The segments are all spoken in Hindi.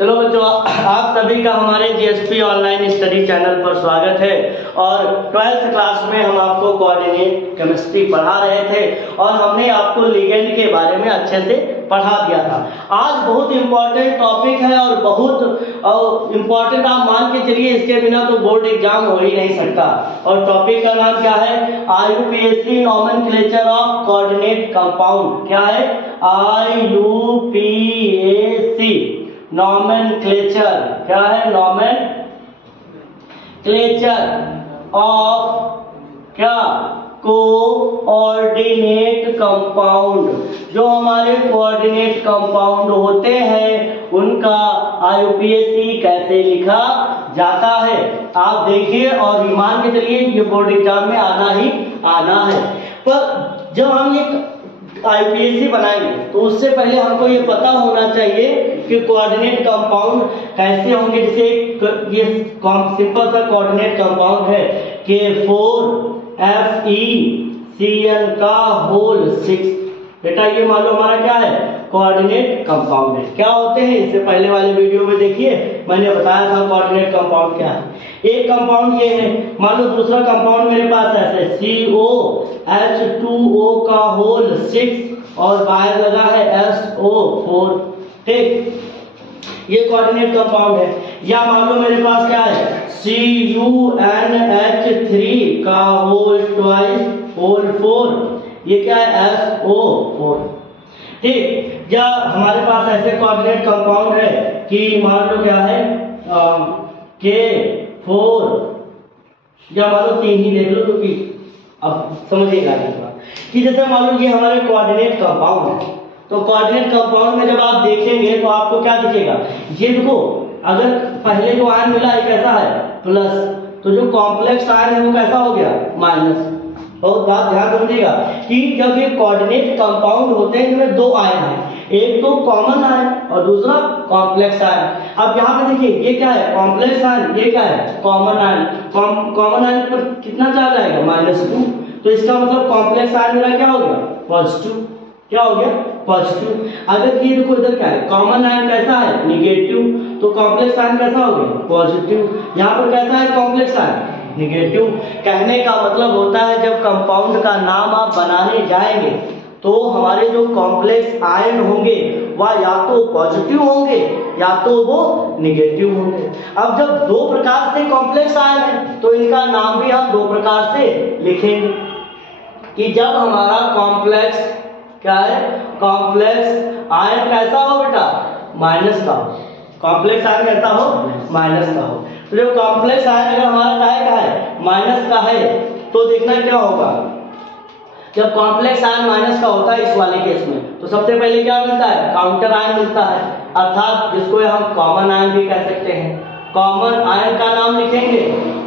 चलो बच्चों, आप सभी का हमारे जीएसपी ऑनलाइन स्टडी चैनल पर स्वागत है। और 12th क्लास में हम आपको कोऑर्डिनेट केमिस्ट्री पढ़ा रहे थे और हमने आपको लिगेंड के बारे में अच्छे से पढ़ा दिया था। आज बहुत इंपॉर्टेंट टॉपिक है और बहुत इंपॉर्टेंट, आप मान के चलिए इसके बिना तो बोर्ड एग्जाम हो ही नहीं सकता। और टॉपिक का नाम क्या है? IUPAC nomenclature of coordinate compound. क्या है? IUPAC nomenclature. क्या है? नॉमेनक्लेचर ऑफ क्या? Coordinate compound. जो हमारे कोऑर्डिनेट कंपाउंड होते हैं उनका IUPAC कैसे लिखा जाता है, आप देखिए और मान के चलिए ये बोर्ड एग्जाम में आना ही आना है। पर जब हम ये IUPAC बनाएंगे तो उससे पहले हमको ये पता होना चाहिए कि कोऑर्डिनेट कंपाउंड कैसे होंगे। जैसे ये सिंपल सा कोऑर्डिनेट कंपाउंड है K4FeCl का होल 6। बेटा ये मान लो हमारा क्या है? कोऑर्डिनेट कंपाउंड है। क्या होते हैं इससे पहले वाले वीडियो में देखिए, मैंने बताया था कोऑर्डिनेट कंपाउंड क्या है। एक कंपाउंड ये है, मान लो दूसरा कंपाउंड मेरे पास ऐसे COH2O का होल 6 और बाहर लगा है SO4। ठीक, ये कोऑर्डिनेट कंपाउंड है। या मान लो मेरे पास क्या है? CuNH3 का होल ट्वाइस होल 4, ये क्या है? SO4। ठीक, या हमारे पास ऐसे कोऑर्डिनेट कंपाउंड है कि मान लो क्या है K4, या मान लो 3 ही देख लो क्योंकि अब समझिएगा कि जैसे मान लो ये हमारे कोऑर्डिनेट कंपाउंड है। तो कोऑर्डिनेट कंपाउंड में जब आप देखेंगे तो आपको क्या दिखेगा? ये देखो, अगर पहले जो आयन मिला है कैसा है? प्लस, तो जो कॉम्प्लेक्स आयन है वो कैसा हो गया? माइनस। बहुत बात ध्यान रखिएगा कि जब ये कोऑर्डिनेट कंपाउंड होते हैं इनमें दो आयन हैं, एक तो कॉमन आयन और दूसरा कॉम्प्लेक्स आयन। अब यहाँ पे देखिए ये क्या है? कॉम्प्लेक्स आयन, ये क्या है? Common ion. कॉमन आयन पर कितना चार्ज आएगा? -2। तो इसका मतलब कॉम्प्लेक्स आयन मेरा क्या हो गया? पॉजिटिव। क्या हो गया? पॉजिटिव। अगर ये देखो इधर क्या है? कॉमन आयन कैसा है? निगेटिव। तो कॉम्प्लेक्स आयन कैसा हो गया? पॉजिटिव। यहाँ पर कैसा है कॉम्प्लेक्स आयन? निगेटिव। कहने का मतलब होता है जब कंपाउंड का नाम आप बनाने जाएंगे तो हमारे जो कॉम्प्लेक्स आयन होंगे वह या तो पॉजिटिव होंगे या तो वो निगेटिव होंगे। अब जब दो प्रकार से कॉम्प्लेक्स आयन है तो इनका नाम भी हम दो प्रकार से लिखेंगे कि जब हमारा कॉम्प्लेक्स क्या है? कॉम्प्लेक्स आयन कैसा हो बेटा? माइनस का हो। कॉम्प्लेक्स आयन कैसा हो? माइनस का हो। तो जो कॉम्प्लेक्स आयन अगर हमारा का है? माइनस का है, तो देखना क्या होगा? जब कॉम्प्लेक्स आयन माइनस का होता है इस वाले केस में, तो सबसे पहले क्या मिलता है? काउंटर आयन मिलता है, अर्थात जिसको हम कॉमन आयन भी कह सकते हैं। कॉमन आयन का नाम लिखेंगे।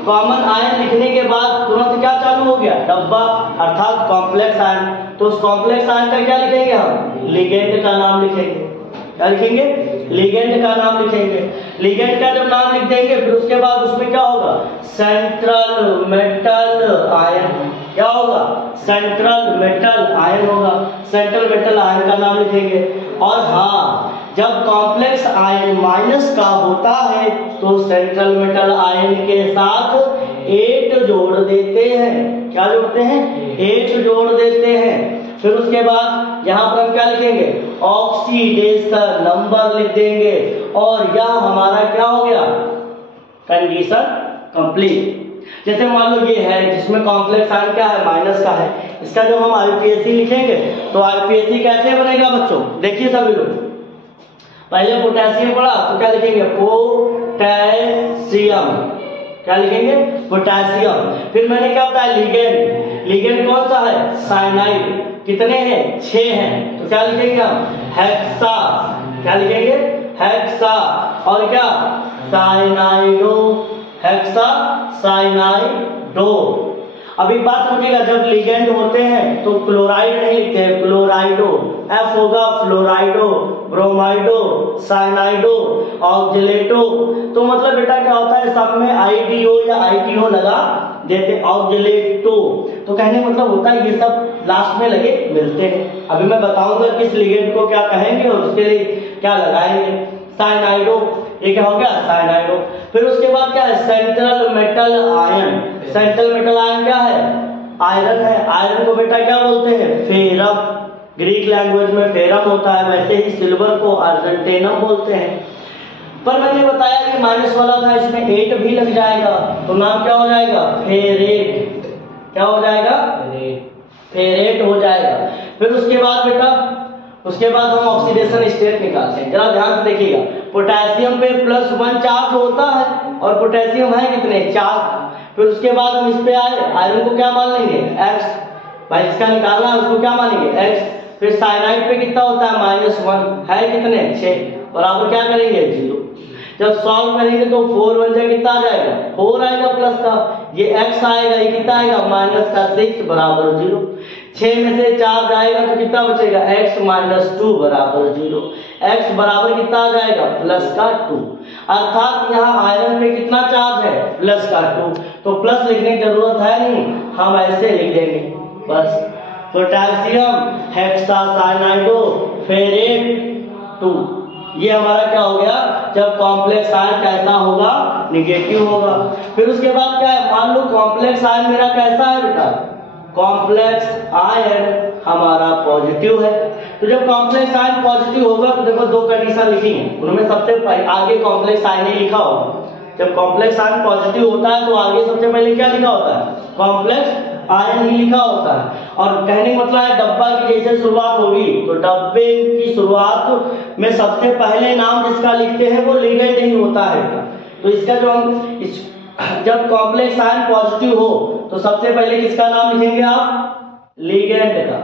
कॉमन आयन लिखने के बाद तुरंत क्या चालू हो गया? डब्बा, अर्थात कॉम्प्लेक्स आयन। तो उस कॉम्प्लेक्स आयन का क्या लिखेंगे हम? लिगेंड का नाम लिखेंगे। क्या लिखेंगे? लिगेंड का नाम लिखेंगे। लिगेंड का जब नाम लिख देंगे फिर उसके बाद उसमें क्या होगा? Central metal ion. क्या होगा? सेंट्रल मेटल आयन होगा। सेंट्रल मेटल आयन का नाम लिखेंगे। और हाँ, जब कॉम्प्लेक्स आयन माइनस का होता है तो सेंट्रल मेटल आयन के साथ 8 जोड़ देते हैं। क्या जोड़ते हैं? 8 जोड़ देते हैं। फिर उसके बाद यहाँ पर हम क्या लिखेंगे? ऑक्सीडेशन नंबर लिख देंगे और यह हमारा क्या हो गया? Condition complete. जैसे मान लो ये है जिसमें कॉम्प्लेक्स आयन क्या है? माइनस का है। इसका जब हम IUPAC लिखेंगे तो IUPAC कैसे बनेगा बच्चों? देखिए सभी लोग, पहले पोटेशियम पढ़ा तो क्या लिखेंगे? पोटेशियम। क्या लिखेंगे? पोटेशियम। फिर मैंने क्या बताया? लिगेंड। लिगेंड कौन सा है? साइनाइड। कितने हैं? 6 हैं। तो क्या लिखेंगे हम? हेक्सा। क्या लिखेंगे? हेक्सा। और क्या? साइनाइडो। हेक्सा साइनाइडो। अभी बात समझिएगा, जब लिगेंड होते हैं तो क्लोराइड नहीं लिखते हैं, क्लोराइडो। F होगा फ्लोराइडो, ब्रोमाइडो, साइनाइडो, ऑक्जेलेटो। तो मतलब बेटा क्या होता है? सब में IDO या ITO लगा देते, ऑक्जेलेटो। तो कहने मतलब होता है ये सब लास्ट में लगे मिलते हैं। अभी मैं बताऊंगा किस लिगेंड को क्या कहेंगे और उसके लिए क्या लगाएंगे। साइनाइडो, ये क्या हो गया साइनाइडो। फिर उसके बाद क्या है central metal ion. Central metal ion क्या है आयरन है। आयरन को बेटा क्या बोलते हैं फेरम, ग्रीक लैंग्वेज में फेरम होता है, वैसे ही सिल्वर को अर्जेंटेनम बोलते हैं। पर मैंने बताया कि माइनस वाला था, इसमें 8 भी लग जाएगा तो नाम क्या हो जाएगा फेरेट। क्या हो जाएगा फेरेट हो जाएगा। फिर उसके बाद बेटा उसके बाद हम ऑक्सीडेशन स्टेट निकालते हैं। जरा ध्यान से देखिएगा, पोटेशियम पे +1 चार्ज होता है और पोटेशियम है कितने 4। फिर उसके बाद हम इस पे आए, आयरन को क्या मान लेंगे x, भाई इसका निकालना है उसको क्या मानेंगे x। फिर साइनाइड पे कितना होता है -1 है कितने 6, बराबर क्या करेंगे 0। जब सॉल्व करेंगे तो 4 बन जाए कितना आ जाएगा 4 आएगा प्लस का, ये x आएगा, ये कितना आएगा -6 बराबर 0। 6 में से 4 जाएगा तो कितना बचेगा x -2 बराबर 0। x बराबर कितना आ जाएगा +2। अर्थात यहाँ आयरन पे कितना चार्ज है +2, तो प्लस लिखने की जरूरत है नहीं, हम ऐसे लिख देंगे बस। पोटेशियम हेक्सासाइनाइडो फेरेट 2, ये हमारा क्या हो गया जब कॉम्प्लेक्स आयन कैसा होगा निगेटिव होगा। फिर उसके बाद क्या है मान लो कॉम्प्लेक्स आयन मेरा कैसा है बेटा कॉम्प्लेक्स आयन हमारा पॉजिटिव है। तो जब कॉम्प्लेक्स आयन पॉजिटिव होगा तो देखो 2 कंडीशन लिखी है, उनमें सबसे आगे कॉम्प्लेक्स आयन ही लिखा होगा। जब कॉम्प्लेक्स आयन पॉजिटिव होता है तो आगे सबसे पहले क्या लिखा होता है कॉम्प्लेक्स आयन ही लिखा होता है। और कहने का मतलब है डब्बा की जैसे शुरुआत होगी तो डब्बे की शुरुआत में सबसे पहले नाम जिसका लिखते हैं वो लिगेंड ही होता है। तो इसका जो हम जब कॉम्प्लेक्स आयन पॉजिटिव हो तो सबसे पहले किसका नाम लिखेंगे आप लिगेंड का।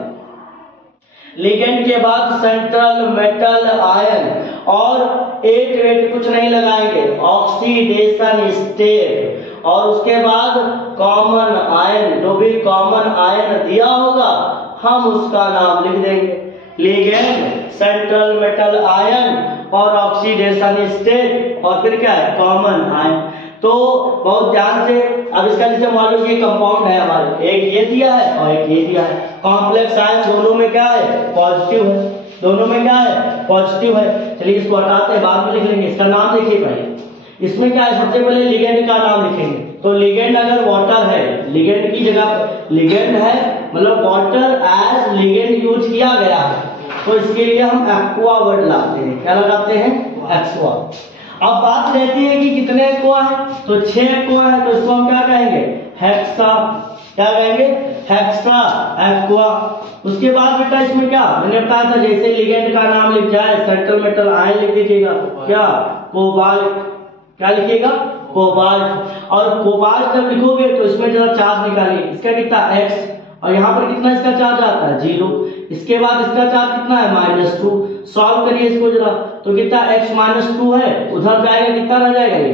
लिगेंड के बाद सेंट्रल मेटल आयन और 8 कुछ नहीं लगाएंगे ऑक्सीडेशन स्टेट, और उसके बाद कॉमन आयन, जो भी कॉमन आयन दिया होगा हम उसका नाम लिख देंगे लिगेंड, सेंट्रल मेटल आयन और ऑक्सीडेशन स्टेट और फिर क्या है कॉमन आयन। तो बहुत ध्यान से अब इसका जैसे मान लो ये कंपाउंड है हमारे, एक ये दिया है और एक ये दिया है। कॉम्प्लेक्स आयन दोनों में क्या है पॉजिटिव है, दोनों में क्या है पॉजिटिव है। चलिए इसको हटाते हैं बाद में लिख लेंगे। इसका नाम देखिए पहले, इसमें क्या है सबसे पहले लिगेंड का नाम लिखेंगे। तो लिगेंड अगर वाटर है, लिगेंड की जगह लिगेंड है मतलब वाटर एज लिगेंड यूज किया गया है तो इसके लिए हम एक्वा वर्ड लाते हैं। क्या लगाते हैं एक्वा। अब बात रहती है कि कितने एक्वा है तो 6 एक्वा है, तो इसको हम क्या कहेंगे हेक्सा। क्या कहेंगे हेक्सा एक्वा। उसके बाद बेटा इसमें क्या मैंने बताया था जैसे लिगेंड का नाम लिख जाए सेंट्रल मेटल आयन लिख दीजिएगा क्या कोबाल्ट। क्या लिखिएगा कोबाल्ट। और कोबाल्ट जब लिखोगे तो इसमें जरा चार्ज निकालिए, इसका कितना x और यहाँ पर कितना इसका चार्ज आता है 0। इसके बाद इसका चार्ज कितना है -2। सॉल्व करिए इसको जरा तो कितना x -2 है, उधर जाएगा कितना रह जाएगा ये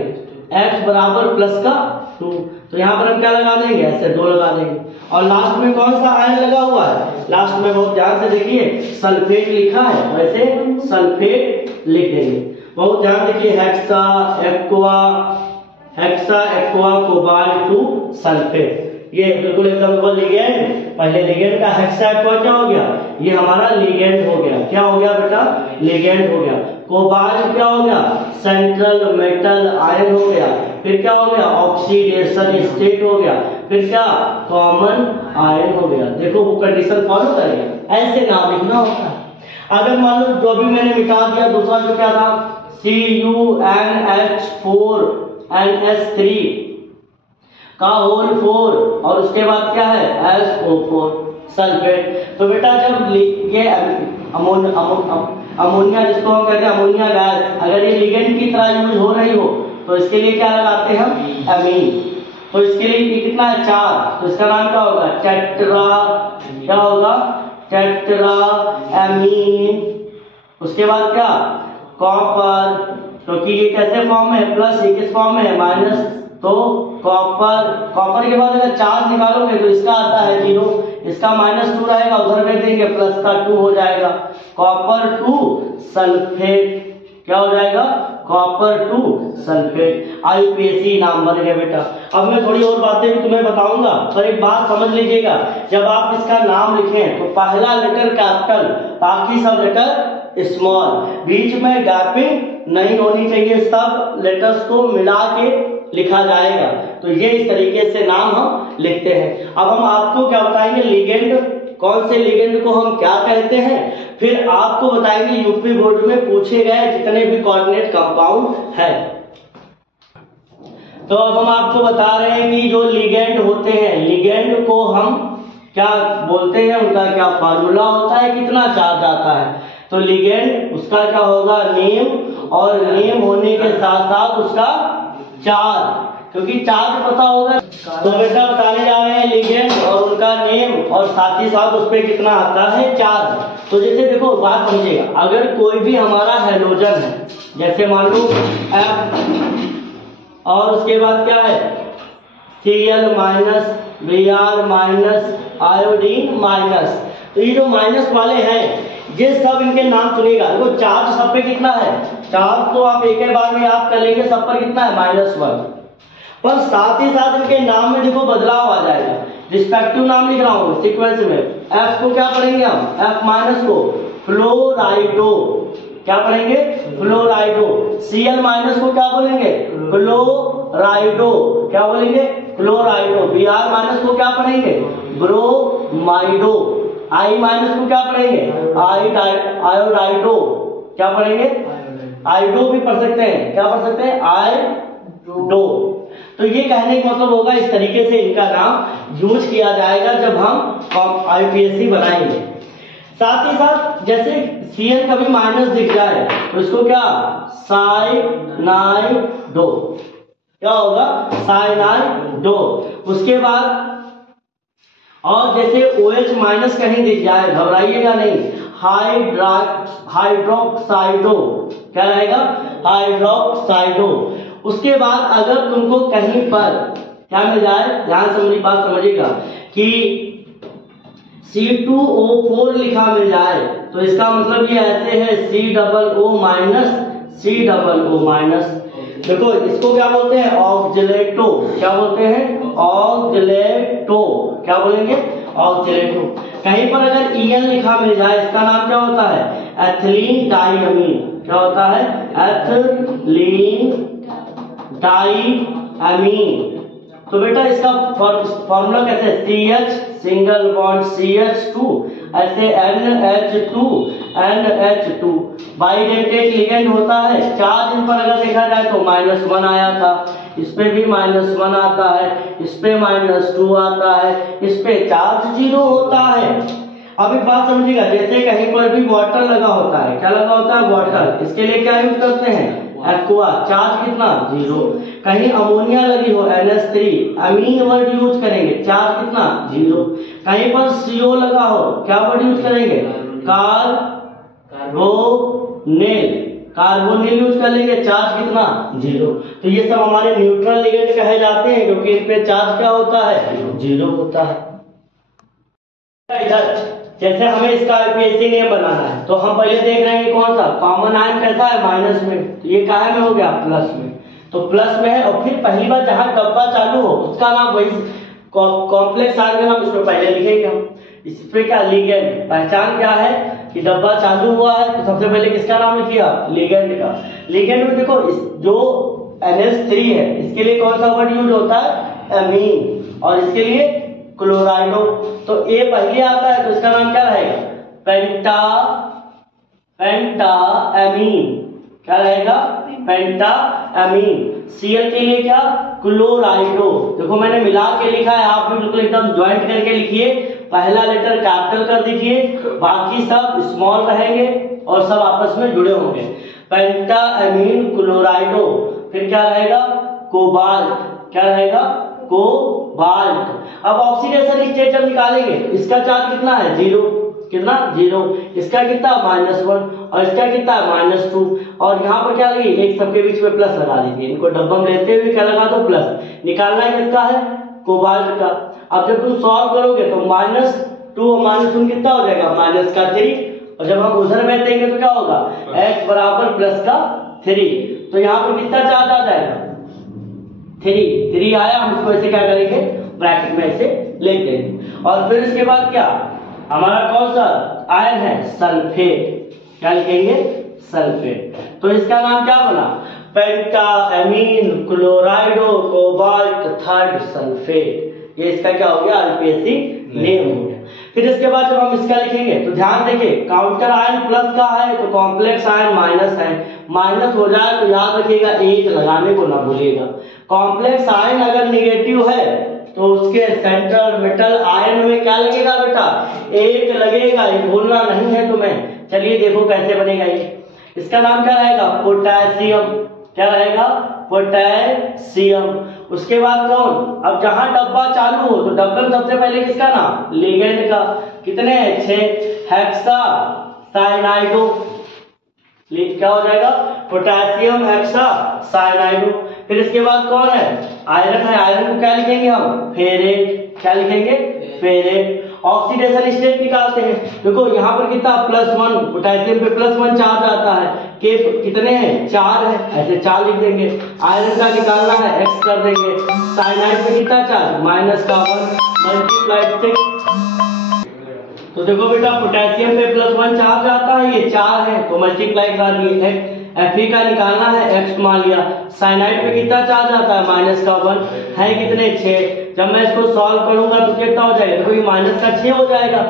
x बराबर +2। तो यहाँ पर हम क्या लगा देंगे ऐसे 2 लगा देंगे। और लास्ट में कौन सा आयन लगा हुआ है लास्ट में बहुत ध्यान से देखिए सल्फेट लिखा है, वैसे सल्फेट लिख देंगे। बहुत ध्यान देखिए हेक्सा एक्वा कोबाल्ट 2 सल्फेट, ये बिल्कुल एकदम लिगेंड। पहले लिगेंड का हेक्सा एक्वा क्या हो गया ये हमारा लिगेंड हो गया। क्या हो गया बेटा लिगेंड हो गया। कोबाल्ट क्या हो गया सेंट्रल मेटल आयन हो गया। फिर क्या हो गया ऑक्सीडेशन स्टेट हो गया। फिर क्या कॉमन आयन हो गया। देखो वो कंडीशन फॉलो करेगा, ऐसे नाम लिखना होता है। अगर मान लो जो भी मैंने मिटा दिया दूसरा जो क्या था CuNH4NH3 का होल 4 और उसके बाद क्या है SO4 सल्फेट। तो बेटा जब ये अमोनिया जिसको हम कहते हैं अमोनिया गैस, अगर ये लिगेंड की तरह यूज हो रही हो तो इसके लिए क्या लगाते हैं हम एमीन। तो इसके लिए ये कितना है 4, तो इसका नाम क्या होगा टेट्रा। क्या होगा टेट्रा एमीन। उसके बाद क्या कॉपर, क्योंकि ये कैसे फॉर्म में है प्लस, ये किस फॉर्म में है माइनस, तो कॉपर। कॉपर के बाद अगर चार्ज निकालोगे तो इसका आता है 0, इसका -2 रहेगा, उधर में देंगे प्लस का 2 हो जाएगा कॉपर 2 सल्फेट। क्या हो जाएगा कॉपर 2 सल्फेट। IUPAC नाम बन गया बेटा। अब मैं थोड़ी और बातें भी तुम्हें बताऊंगा, पर एक बात समझ लीजिएगा, जब आप इसका नाम लिखें तो पहला लेटर कैपिटल बाकी सब लेटर स्मॉल, बीच में गैपिंग नहीं होनी चाहिए, सब लेटर्स को मिला के लिखा जाएगा। तो ये इस तरीके से नाम हम लिखते हैं। अब हम आपको क्या बताएंगे, लिगेंड, कौन से लिगेंड को हम क्या कहते हैं, फिर आपको बताएंगे यूपी बोर्ड में पूछे गए जितने भी कोऑर्डिनेट कंपाउंड है। तो अब हम आपको बता रहे हैं कि जो लिगेंड होते हैं, लिगेंड को हम क्या बोलते हैं, उनका क्या फार्मूला होता है, कितना चार्ज आता है। तो लिगेंड उसका क्या होगा, नेम, और नेम होने के साथ साथ उसका चार्ज, क्योंकि चार्ज पता होगा। तो बेटा बताने जा रहे हैं लिगेंड और उनका नेम, और साथ ही साथ उस पर कितना आता है चार्ज। तो जैसे देखो बात समझिएगा, अगर कोई भी हमारा हैलोजन है, जैसे मान लो F, और उसके बाद क्या है Cl minus, Br minus, iodine minus, तो ये जो माइनस वाले हैं ये सब इनके नाम सुनिएगा। देखो चार्ज सब पे कितना है, चार्ज तो आप एक ही बार में याद कर लेंगे, सब पर कितना है -1, पर साथ ही साथ इनके नाम में देखो बदलाव आ जाएगा। रिस्पेक्टिव नाम लिख रहा हूं सीक्वेंस में। F को क्या पढ़ेंगे हम, F माइनस को फ्लोराइडो, क्या पढ़ेंगे, फ्लोराइडो। Cl माइनस को क्या बोलेंगे, क्लोराइडो, क्या बोलेंगे, क्लोराइडो। Br माइनस को क्या पढ़ेंगे, ब्रोमाइडो। I माइनस को क्या पढ़ेंगे, आयोडाइडो, क्या पढ़ेंगे, आइडो भी पढ़ सकते हैं, क्या पढ़ सकते हैं, आइडो। तो ये कहने का मतलब होगा इस तरीके से इनका नाम यूज किया जाएगा जब हम आईपीएससी बनाएंगे। साथ ही साथ जैसे Cl कभी माइनस दिख जाए तो इसको क्या, साइनाइडो, क्या होगा, साइनाइडो। उसके बाद और जैसे OH माइनस कहीं दिख जाए, घबराइएगा नहीं, हाइड्रोक्साइडो, क्या रहेगा, हाइड्रोक्साइडो। उसके बाद अगर तुमको कहीं पर क्या मिल जाए, ध्यान से मेरी बात समझिएगा, कि C2O4 लिखा मिल जाए तो इसका मतलब ये ऐसे है COO माइनस, COO माइनस। देखो इसको क्या बोलते हैं, ऑक्जेलेटो, क्या बोलते हैं, ऑक्जेलेटो, क्या बोलेंगे, ऑक्जेलेटो। कहीं पर अगर EN लिखा मिल जाए इसका नाम क्या होता है, एथिलीन डाइअमीन, क्या होता है, एथिलीन डाइअमीन। तो बेटा इसका फॉर्मूला कैसे है, CH सिंगल बॉन्ड CH2, ऐसे NH2 NH2। बाइडेंटेट लिगेंड होता है, चार्ज इन पर अगर देखा जाए तो -1 आया था, इस पे भी -1 आता है, इस पे -2 आता है, इस पे चार्ज 0 होता है। अब एक बात समझिएगा, जैसे कहीं पर भी वाटर लगा होता है, क्या लगा होता है, वाटर, इसके लिए क्या यूज करते हैं, एक्वा, चार्ज कितना, 0। कहीं अमोनिया लगी हो NH3, अमीन वर्ड यूज करेंगे, चार्ज कितना, 0। कहीं पर CO लगा हो, क्या वर्ड यूज करेंगे, कार्बोनिल यूज कर लेंगे, चार्ज कितना, 0। तो ये सब हमारे न्यूट्रल लिगेंड कहे जाते हैं, क्योंकि इन पे चार्ज क्या होता है, 0 होता है। इधर जैसे हमें इसका आईपीएससी नेम बनाना है तो हम पहले देख रहे हैं कौन सा कॉमन आयन कैसा है, माइनस में, तो ये कहा में हो गया, प्लस में, तो प्लस में है। और फिर पहली बार जहां डब्बा चालू हो उसका नाम वही कॉम्प्लेक्स आयन का नाम इसमें पहले लिखेंगे हम। इस पे क्या, लिगेंड, पहचान क्या है कि डब्बा चालू हुआ है तो सबसे पहले किसका नाम लिखिए, लिगेंड का। लिगेंड में देखो जो NH3 है इसके लिए कौन सा वर्ड यूज होता है, अमीन, और इसके लिए क्लोराइडो। तो ए पहले आता है तो इसका नाम क्या रहेगा, पेंटाएमीन, क्या रहेगा, पेंटाएमीन। Cl के लिए क्या, क्लोराइडो। देखो मैंने मिला के लिखा है, आप भी बिल्कुल एकदम ज्वाइंट करके लिखिए, पहला लेटर कैपिटल कर दीजिए, बाकी सब स्मॉल रहेंगे और सब आपस में जुड़े होंगे। पेंटाएमीन क्लोराइडो। फिर क्या रहेगा, कोबाल्ट, क्या रहेगा, कोबाल्ट। अब ऑक्सीडेशन स्टेट जब निकालेंगे इसका चार्ज कितना है, 0, कितना, 0। इसका कितना, -1, और इसका कितना है, -2। और यहाँ पर क्या लगी, एक सबके बीच में प्लस लगा दीजिए, इनको डब्बा में लेते हुए क्या लगा दो, प्लस। निकालना है किसका है, कोबाल्ट का। अब जब तुम सॉल्व करोगे तो -2 और -1 कितना हो जाएगा, -3। और जब हम उधर बैठेंगे तो क्या होगा, x बराबर +3। तो यहाँ पर कितना चार्ज आ जाएगा, 3 आया। हम इसको ऐसे क्या करेंगे, ब्रैकेट में ऐसे लिख देंगे। और फिर इसके बाद क्या, हमारा कौन सा आयन है, सल्फेट, क्या लिखेंगे, सल्फेट। तो इसका नाम क्या बना, पेंटाएमीन क्लोराइडो कोबाल्ट थर्ड सल्फेट। ये इसका क्या हो गया, आईपीएसी नेम हो गया। फिर इसके बाद जब हम इसका लिखेंगे तो ध्यान देखिए, काउंटर आयन प्लस का है तो कॉम्प्लेक्स आयन माइनस है, माइनस हो जाए तो याद रखिएगा एक लगाने को ना भूलिएगा। कॉम्प्लेक्स आयन अगर निगेटिव है तो उसके सेंट्रल मेटल आयन में क्या लगेगा बेटा, एक लगेगा, ये भूलना नहीं है तुम्हें। चलिए देखो कैसे बनेगा ये। इसका नाम क्या रहेगा, पोटेशियम। क्या रहेगा, पोटेशियम। उसके बाद कौन, अब जहां डब्बा चालू हो तो डब्बे में सबसे पहले किसका नाम, लिगेंड का। कितने हैं, 6, हेक्सा साइनाइडो। क्या हो जाएगा, पोटेशियम हेक्सा साइनाइडो। फिर इसके बाद कौन है, आयरन है। आयरन को क्या लिखेंगे हम, फेरेट। क्या लिखेंगे, फेरेट। ऑक्सीडेशन स्टेट निकालते हैं। देखो यहाँ पर कितना +1, पोटेशियम पे +1 चार्ज आता है, के कितने हैं, 4 है, ऐसे 4 लिख देंगे। आयरन का निकालना है, X कर देंगे। साइनाइड पे कितना चार्ज, -1 मल्टीप्लाइड 6। तो देखो बेटा पोटेशियम पे +1 चार्ज आता है, ये 4 है तो मल्टीप्लाई करा दिए। Fe का निकालना है, X मान लिया। साइनाइड पे कितना चार्ज आता है, -1 है, कितने, 6। जब मैं इसको सॉल्व करूंगा तो कितना हो जाएगा, देखो ये -6 हो जाएगा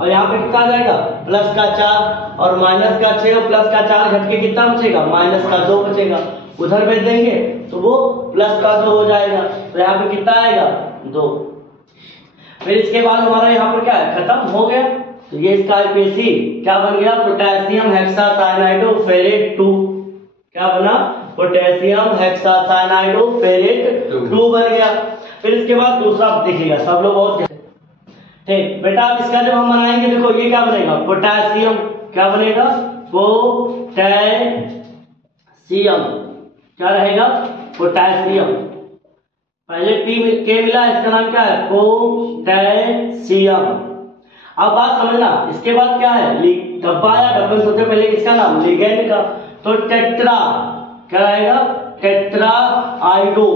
और यहाँ पे कितना आ जाएगा, +4 और -6 और +4 घट के कितना बचेगा, -2 बचेगा। उधर भेज देंगे तो वो +2 हो जाएगा, तो यहाँ पे कितना आएगा, 2। फिर इसके बाद हमारा यहाँ पर क्या है, खत्म हो गया। तो ये इसका आईपीसी क्या बन गया, पोटेशियम हेक्सासाइनाइडो फेरेट 2। क्या बना, पोटेशियम हेक्सासाइनाइडो फेरेट 2 बन गया। फिर इसके बाद दूसरा देखिएगा, सब लोग बहुत ठीक बेटा। अब इसका जब हम बनाएंगे, देखो ये क्या बनेगा, पोटेशियम। क्या बनेगा, पोटेशियम। क्या रहेगा, पोटेशियम। पहले के मिला, इसका नाम क्या है, पोटेशियम। अब बात समझना, इसके बाद क्या है, डब्बा आया, डब्बे में सबसे पहले किसका नाम, लिगेंड का। तो टेट्रा, क्या रहेगा, टेट्रा आइडो।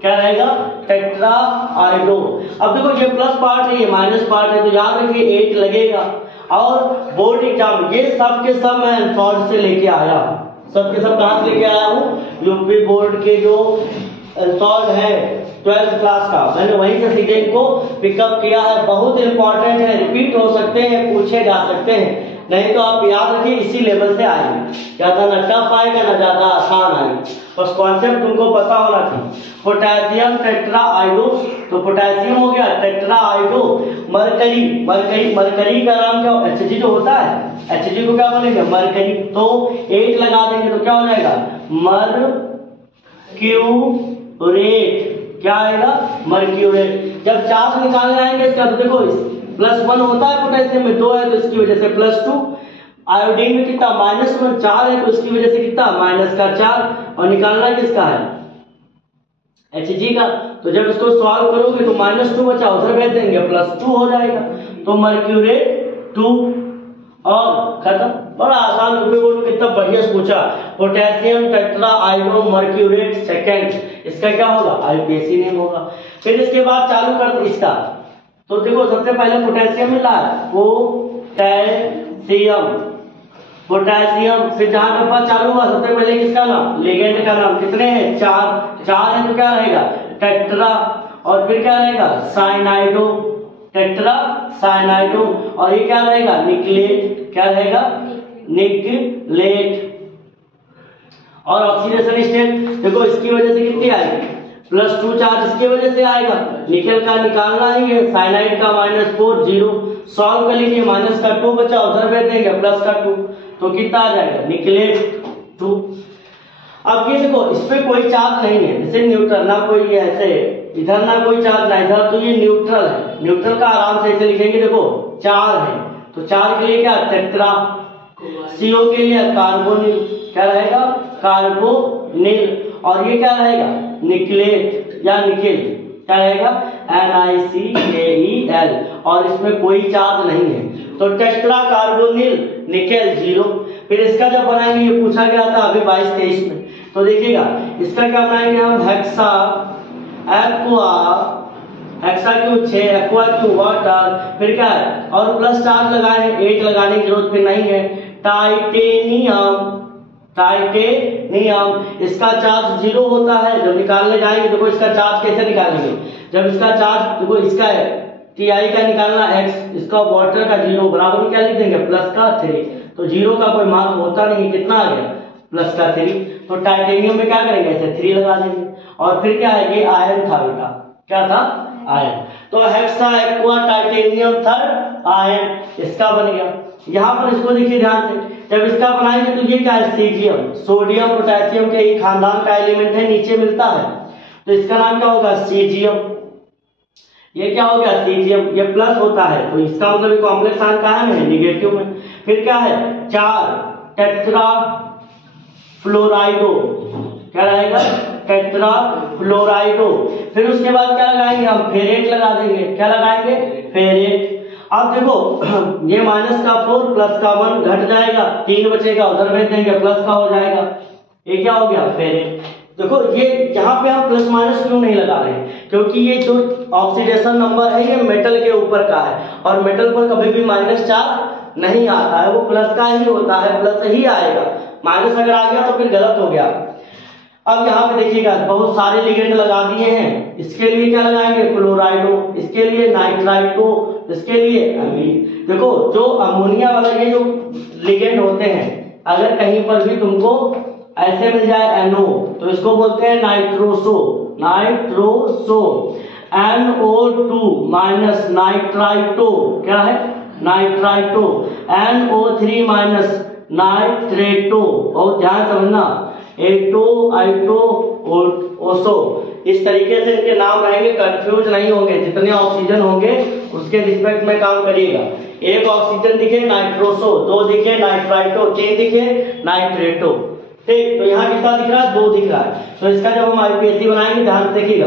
क्या रहेगा, टेट्रा आइडो। अब देखो ये प्लस पार्ट है, ये माइनस पार्ट है, तो याद रखिए 8 लगेगा। और बोर्ड एग्जाम ये सब के सब मैं एल्फॉर्ड से लेके आया, सब के सब कहां से लेके आया हूँ, यूपी बोर्ड के जो एल्फॉर्ड है 12th क्लास का, मैंने वहीं से सीधे इनको पिकअप किया है। बहुत इंपॉर्टेंट है, रिपीट हो सकते हैं, पूछे जा सकते हैं, नहीं तो आप याद रखिए इसी लेवल से आएंगे, ज्यादा ना टफ आएगा ना ज्यादा आसान आएगा, बस कॉन्सेप्ट तुमको पता होना चाहिए। पोटेशियम टेट्रा आइडो, तो पोटेशियम हो गया, टेट्रा आइडो। मरकरी, मरकरी, मरकरी का नाम क्या, Hg जो होता है, Hg को क्या बोलेंगे, मरकरी। तो 8 लगा देंगे तो क्या हो जाएगा, मर्क्यूरेट। क्या आएगा, मर्क्यूरेट। जब चार्ज निकालने आएंगे इसका, तो देखो +1 होता है पोटेशियम में, 2 है तो इसकी वजह से +2। आयोडीन में कितना, -1, 4 है तो इसकी वजह से कितना, -4। और निकालना किसका है, Hg का। तो जब इसको सॉल्व करोगे तो -2 बचा, उधर भेज देंगे, +2 हो जाएगा। तो मर्क्यूरेट 2 और खत्म। बड़ा आसान, कितना बढ़िया पूछा, पोटेशियम टेट्रा आइडो मर्क्यूरेट सेकंड, इसका क्या होगा, आईपीएसी नेम होगा। फिर इसके बाद चालू कर इसका, तो देखो सबसे पहले पोटेशियम मिला है, पोटेशियम, पोटेशियम। फिर जहां डब्बा चालू हुआ सबसे पहले किसका नाम, लिगेंड का नाम। कितने हैं, 4 है तो क्या रहेगा, टेट्रा। और फिर क्या रहेगा, साइनाइडो, टेट्रा साइनाइडो। और ये क्या रहेगा, निकलेट। क्या रहेगा, निकलेट। और ऑक्सीडेशन स्टेट देखो इसकी वजह से कितनी आएगी, +2 चार्ज इसकी वजह से आएगा। निकल का निकालना ही है, साइनाइड का -4 0। सॉल्व कर लीजिए, -2 बचा, उधर भेज देंगे, +2, तो कितना आ जाएगा, निकलेट 2। अब ये देखो इस पे कोई चार्ज नहीं है, जैसे न्यूट्रल, ना कोई ऐसे इधर ना कोई चार्ज ना इधर, तो ये न्यूट्रल है। न्यूट्रल का आराम से ऐसे लिखेंगे, देखो 4 है तो 4 के लिए क्या, टेट्रा। CO के लिए कार्बोनिल। क्या रहेगा, कार्बोनिल। और ये क्या रहेगा, निकलेट या निकेल। क्या रहेगा, NiCaEl। और इसमें कोई चार्ज नहीं है, तो टेट्रा कार्बोनिल निकेल 0। फिर इसका जब बनाएंगे, ये पूछा गया था अभी 22-23 में, तो देखिएगा इसका क्या बनाएंगे हम, हेक्सा एक्वा, हेक्सा क्यों 6, एक्वा क्यों वाटर। फिर क्या है, और प्लस चार्ज लगाए हैं, 8 लगाने की जरूरत फिर नहीं है। टाइटेनियम, टाइटेनियम, इसका चार्ज 0 होता है। जब निकालने जाएंगे देखो इसका चार्ज कैसे निकालेंगे, जब इसका चार्ज देखो इसका है Ti का निकालना x, इसका वाटर का 0 बराबर में क्या लिख देंगे प्लस का 3, तो 0 का कोई मान होता नहीं, कितना आ गया प्लस का 3, तो टाइटेनियम में क्या करेंगे ऐसे 3 लगा देंगे। और फिर क्या है ये आयरन था बेटा, क्या था आयरन, तो hexa aqua titanium third iron इसका बन गया। यहाँ पर इसको देखिए ध्यान से, जब इसका बनाएंगे तो ये क्या है सीजियम, सोडियम पोटेशियम के ही खानदान का एलिमेंट है, नीचे मिलता है, तो इसका नाम क्या होगा सीजियम। ये क्या हो गया सीजियम, ये प्लस होता है तो इसका मतलब कॉम्प्लेक्स आयन कहाँ में है निगेटिव में। फिर क्या है 4 टेट्रा फ्लोराइडो, क्या रहेगा टेट्रा फ्लोराइडो। फिर उसके बाद क्या लगाएंगे हम फेरेट लगा देंगे, क्या लगाएंगे फेरेट। अब देखो ये माइनस का 4 प्लस का 1 घट जाएगा, 3 बचेगा उधर भेज देंगे प्लस का हो जाएगा, ये क्या हो गया फेरेट। देखो ये यहाँ पे हम प्लस माइनस क्यों नहीं लगा रहे हैं, क्योंकि ये जो ऑक्सीडेशन नंबर है ये मेटल के ऊपर का है और मेटल पर कभी भी माइनस चार्ज नहीं आता है, वो प्लस का ही होता है, प्लस ही आएगा, माइनस अगर आ गया तो फिर गलत हो गया। अब यहाँ पे देखिएगा बहुत सारे लिगेंड लगा दिए हैं, इसके लिए क्या लगाएंगे क्लोराइडो, इसके लिए नाइट्राइटो, इसके लिए अमीन। देखो जो अमोनिया वाला ये जो लिगेंड होते हैं अगर कहीं पर भी तुमको ऐसे मिल जाए NO तो इसको बोलते हैं nitroso, nitroso. NO2 minus nitrito, क्या है नाइट्राइटो। NO3 माइनस नाइट्रेटो, बहुत ध्यान समझना, एटो आइटो ओसो, इस तरीके से इनके नाम रहेंगे, कंफ्यूज नहीं होंगे। जितने ऑक्सीजन होंगे उसके रिस्पेक्ट में काम करिएगा। एक ऑक्सीजन दिखे नाइट्रोसो, 2 दिखे नाइट्राइटो, 3 दिखे नाइट्रेटो, ठीक। तो यहाँ कितना दिख रहा है 2 दिख रहा है, तो इसका जब हम आईपीएससी बनाएंगे ध्यान से देखिएगा।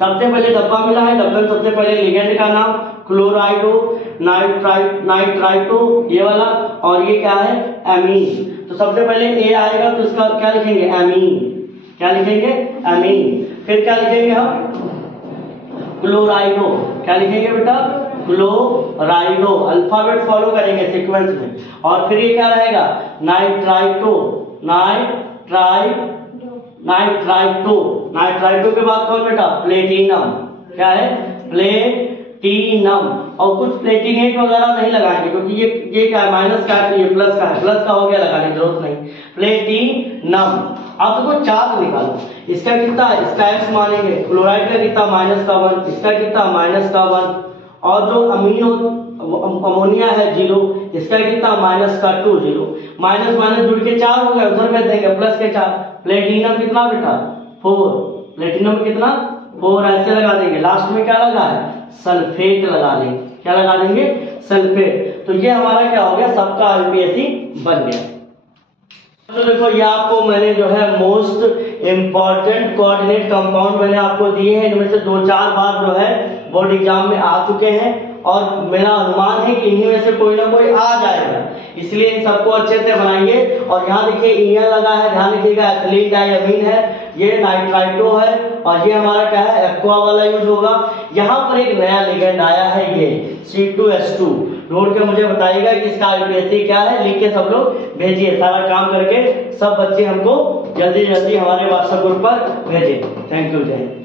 सबसे पहले डब्बा मिला है, डब्बे में सबसे पहले लिगेंड का नाम क्लोराइडो, नाइट्राइटो ये वाला, और ये क्या है एमीन। तो सबसे पहले ए आएगा तो इसका क्या लिखेंगे एमीन, क्या लिखेंगे एमीन। फिर क्या लिखेंगे हम क्लोराइडो, क्या लिखेंगे बेटा क्लोराइडो, अल्फाबेट फॉलो करेंगे सीक्वेंस में। और फिर ये क्या रहेगा नाइट्राइटो, नाइट्राइटो, नाइट्राइटो के बाद कौन बेटा प्लेटिनम, क्या है प्लेटिनम। और कुछ प्लेटिनेट वगैरह नहीं लगाएंगे क्योंकि ये क्या है माइनस का है, ये प्लस का है, प्लस का हो गया लगाने की जरूरत नहीं, प्लेटिनम। अब देखो चार्ज निकालो, इसका कितना है, इसका x मानेंगे, क्लोराइड का कितना माइनस का 1, इसका कितना माइनस का 1, और जो अमोनिया है 0, इसका कितना माइनस का 2, 0 माइनस माइनस जुड़ के 4 हो गया, उधर में देंगे प्लस के 4। प्लेटिनम कितना बेटा 4, प्लेटिनम कितना 4, ऐसे लगा देंगे। लास्ट में क्या लगा है सल्फेट लगा देंगे, क्या लगा देंगे सल्फेट। तो ये हमारा क्या हो गया सबका आईपीएससी बन गया। तो देखो ये आपको मैंने जो है मोस्ट इंपॉर्टेंट कोऑर्डिनेट कंपाउंड मैंने आपको दिए हैं, इनमें से 2-4 बार जो है बोर्ड एग्जाम में आ चुके हैं और मेरा अनुमान है कि इन्हीं में से कोई ना कोई आ जाएगा, इसलिए इन सबको अच्छे से बनाएंगे। और यहाँ देखिए ईएन लगा है, ध्यान रखिएगा एथिलीन डाइअमीन है, ये नाइट्राइटो है, और ये हमारा क्या है एक्वा वाला यूज होगा। यहाँ पर एक नया लिगेंड आया है ये C2H2, ढूंढ के मुझे बताइएगा कि इसका आईपीएससी क्या है, लिख के सब लोग भेजिए, सारा काम करके सब बच्चे हमको जल्दी जल्दी हमारे व्हाट्सएप ग्रुप पर भेजिए। थैंक यू जय।